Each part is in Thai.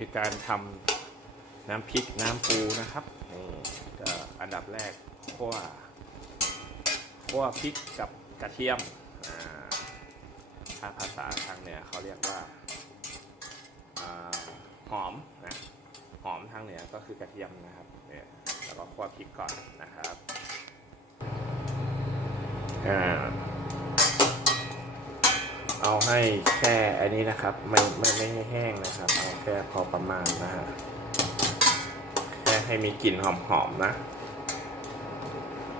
คือการทำน้ำพริกน้ำปูนะครับนี่ก็อันดับแรกคั่วคั่วพริกกับกระเทียมอ่าถ้าภาษาทางเหนือเขาเรียกว่าอ่าหอมนะหอมทางเหนือก็คือกระเทียมนะครับเนี่ยแล้วก็คั่วพริกก่อนนะครับอ่า เอาให้แค่อันนี้นะครับ ไม่ไม่ไม่ให้แห้งนะครับ เอาแค่พอประมาณนะฮะแค่ให้มีกลิ่นหอมๆนะ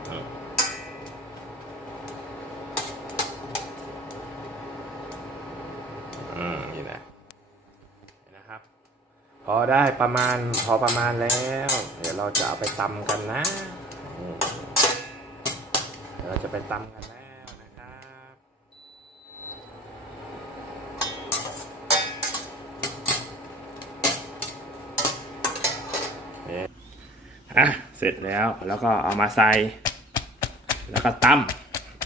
อืมอืมนี่นะนะครับ พอได้ประมาณพอประมาณแล้ว เดี๋ยวเราจะเอาไปตำกันนะ เราจะไปตำกันนะครับ อะเสร็จแล้วแล้วก็เอามาใส่ แล้วก็ตั้ม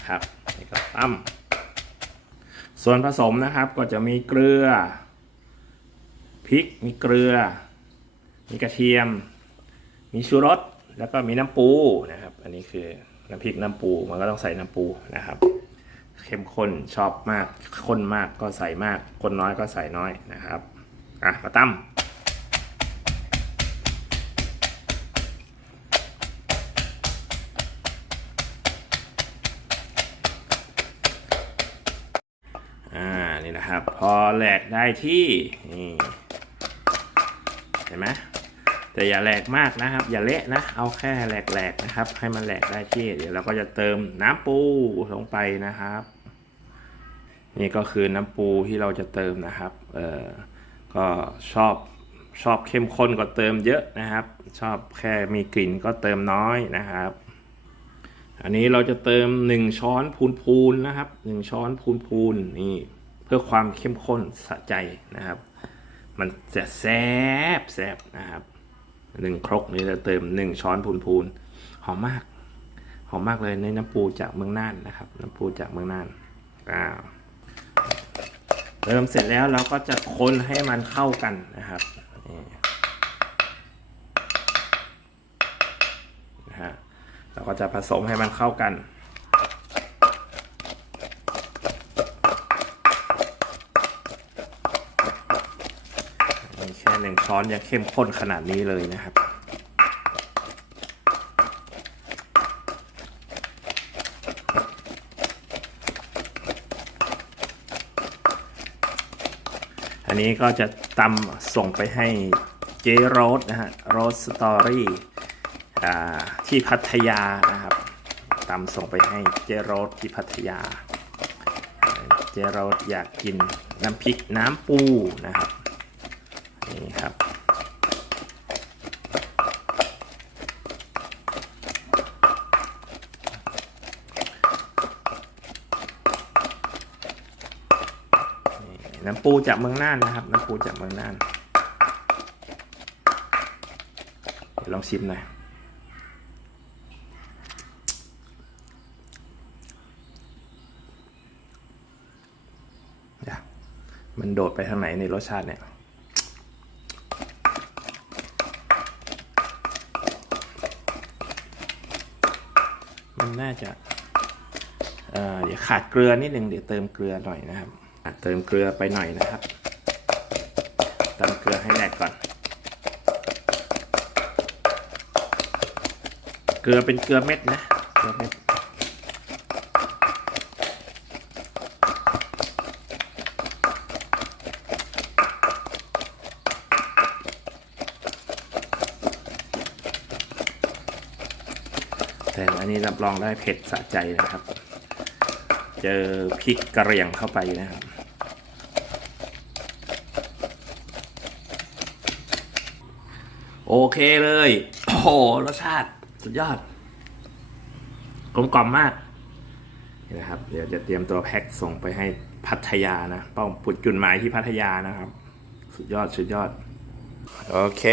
ครับนี่ก็ตั้มส่วนผสมนะครับก็จะมีเกลือพริกมีเกลือ มีกระเทียม มีชูรสแล้วก็มีน้ำปูนะครับ อันนี้คือน้ำพริกน้ำปูมันก็ต้องใส่น้ำปูนะครับ เข้มข้นชอบมากข้นมากก็ใส่มากคนน้อยก็ใส่น้อยนะครับอะมาตั้ม นี่นะครับ พอแหลกได้ที่นี่เห็นไหมแต่อย่าแหลกมากนะครับ อย่าเละนะเอาแค่แหลกๆนะครับ ให้มันแหลกได้ที่ เดี๋ยวเราก็จะเติมน้ำปูลงไปนะครับ นี่ก็คือน้ำปูที่เราจะเติมนะครับเออก็ชอบชอบเข้มข้นก็เติมเยอะนะครับ ชอบแค่มีกลิ่นก็เติมน้อยนะครับ อันนี้เราจะเติม 1 ช้อนพูนๆนะครับ 1 ช้อนพูนๆนี่ พื่อความเข้มข้นสะใจนะครับ มันจะแซ่บแซ่บนะครับหนึ่งครกนี้เราเติม1ช้อนพูนๆหอมมาก หอมมากเลยในน้ำปูจากเมืองน่านนะครับ น้ำปูจากเมืองน่านอ้าวเติมเสร็จแล้วเราก็จะคนให้มันเข้ากันนะครับนี่นะฮะเราก็จะผสมให้มันเข้ากัน มีแค่หนึ่งช้อนยังเข้มข้นขนาดนี้เลยนะครับอันนี้ก็จะตำส่งไปให้เจโรสนะฮะโรสสตอรี่ที่พัทยานะครับตามส่งไปให้เจโรสที่พัทยา เจโรสอยากกินน้ำพริกน้ำปูนะครับ นี่ครับนี่น้ำปูจากเมืองน่านนะครับ น้ำปูจากเมืองน่านเดี๋ยวลองชิมหน่อยมันโดดไปทางไหนในรสชาติเนี่ย มันน่าจะเเดี๋ยวขาดเกลือนิดนึงเดี๋ยวเติมเกลือหน่อยนะครับเติมเกลือไปหน่อยนะครับเติมเกลือให้แหลกก่อน เกลือเป็นเกลือเม็ดนะเกลือเม็ด นี้รับรองได้เผ็ดสะใจนะครับ เจอพริกกระเหรี่ยงเข้าไปนะครับโอเคเลย โอ้โห รสชาติสุดยอด กลมกล่อมมากนี่นะครับ เดี๋ยวจะเตรียมตัวแพ็คส่งไปให้พัทยานะเป้าปุดจุดหมายที่พัทยานะครับ สุดยอด สุดยอด โอเค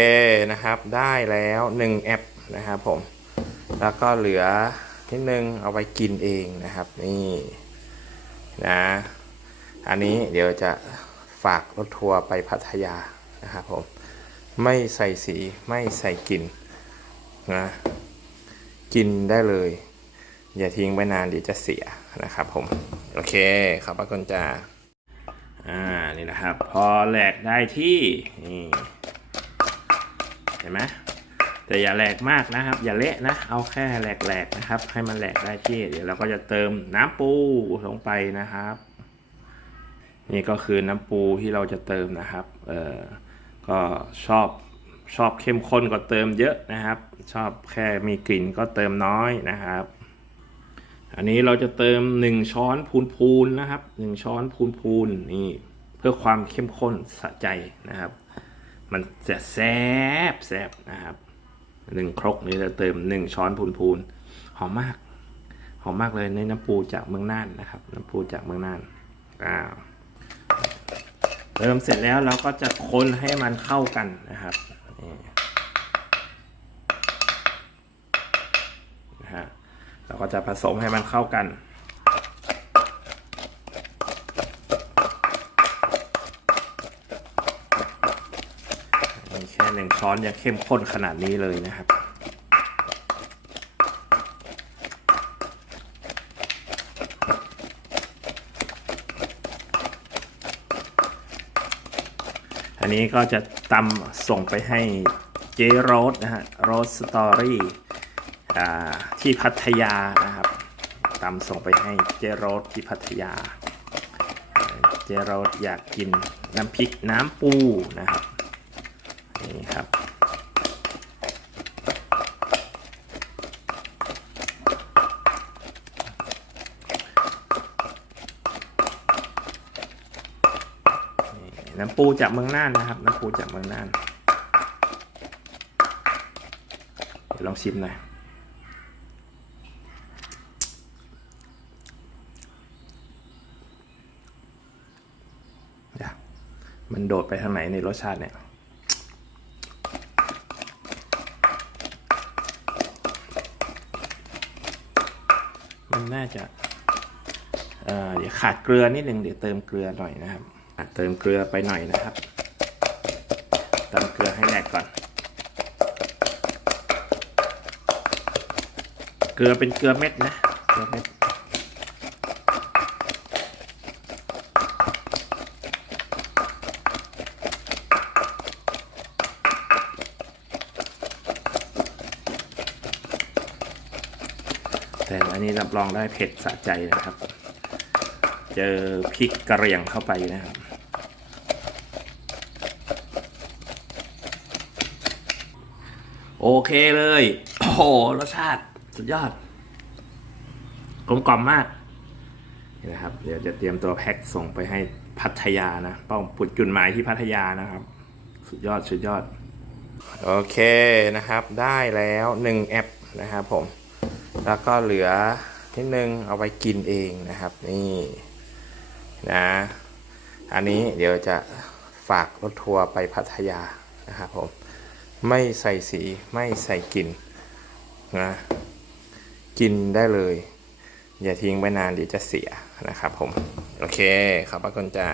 นะครับ ได้แล้ว1แอปนะครับผม แล้วก็เหลือนิดนึงเอาไปกินเองนะครับนี่นะอันนี้เดี๋ยวจะฝากรถทัวร์ไปพัทยานะครับผมไม่ใส่สีไม่ใส่กลิ่นนะกินได้เลย อย่าทิ้งไว้นานเดี๋ยวจะเสียนะครับผม โอเคขอบพระคุณจ้าอ่านี่นะครับ พอแหลกได้ที่นี่เห็นไหม แต่อย่าแหลกมากนะครับ อย่าเละนะ เอาแค่แหลกๆนะครับ ให้มันแหลกได้ที่ เดี๋ยวเราก็จะเติมน้ำปูลงไปนะครับ นี่ก็คือน้ำปูที่เราจะเติมนะครับ เออก็ชอบชอบเข้มข้นก็เติมเยอะนะครับ ชอบแค่มีกลิ่นก็เติมน้อยนะครับ อันนี้เราจะเติม 1 ช้อนพูนๆนะครับ 1 ช้อนพูนๆนี่เพื่อความเข้มข้นสะใจนะครับ มันจะแซบแซบนะครับ หนึ่งครกนี้จะเติมหนึ่งช้อนพูนๆหอมมาก หอมมากเลยในน้ำปูจากเมืองน่านนะครับ น้ำปูจากเมืองน่านอ้าวเติมเสร็จแล้วเราก็จะคนให้มันเข้ากันนะครับนี่นะฮะเราก็จะผสมให้มันเข้ากัน มีแค่ หนึ่งช้อนยังเข้มข้นขนาดนี้เลยนะครับ อันนี้ก็จะตำส่งไปให้เจโรสนะฮะโรสสตอรี่ที่พัทยานะครับตำส่งไปให้เจโรสที่พัทยา เจโรสอยากกินน้ำพริกน้ำปูนะครับ นี่ครับ น้ำปูจากเมืองน่านนะครับ น้ำปูจากเมืองน่าน เดี๋ยวลองชิมหน่อยมันโดดไปทางไหนในรสชาติเนี่ย มันน่าจะเเดี๋ยวขาดเกลือนิดนึงเดี๋ยวเติมเกลือหน่อยนะครับเติมเกลือไปหน่อยนะครับ เติมเกลือให้แหลกก่อน เกลือเป็นเกลือเม็ดนะ เกลือเม็ด นี้รับรองได้เผ็ดสะใจนะครับ เจอพริกกระเรียงเข้าไปนะครับ โอเคเลย โอ้โหรสชาติสุดยอด กลมกล่อมมากนะครับ เดี๋ยวจะเตรียมตัวแพ็คส่งไปให้พัทยานะ เป้าปุดจุดหมายที่พัทยานะครับ สุดยอดสุดยอด โอเคนะครับ ได้แล้ว1แอปนะครับผม แล้วก็เหลือนิดนึงเอาไว้กินเองนะครับนี่นะอันนี้เดี๋ยวจะฝากรถทัวร์ไปพัทยานะครับผมไม่ใส่สีไม่ใส่กลิ่นนะกินได้เลย อย่าทิ้งไว้นานเดี๋ยวจะเสียนะครับผม โอเคขอบพระคุณจ้า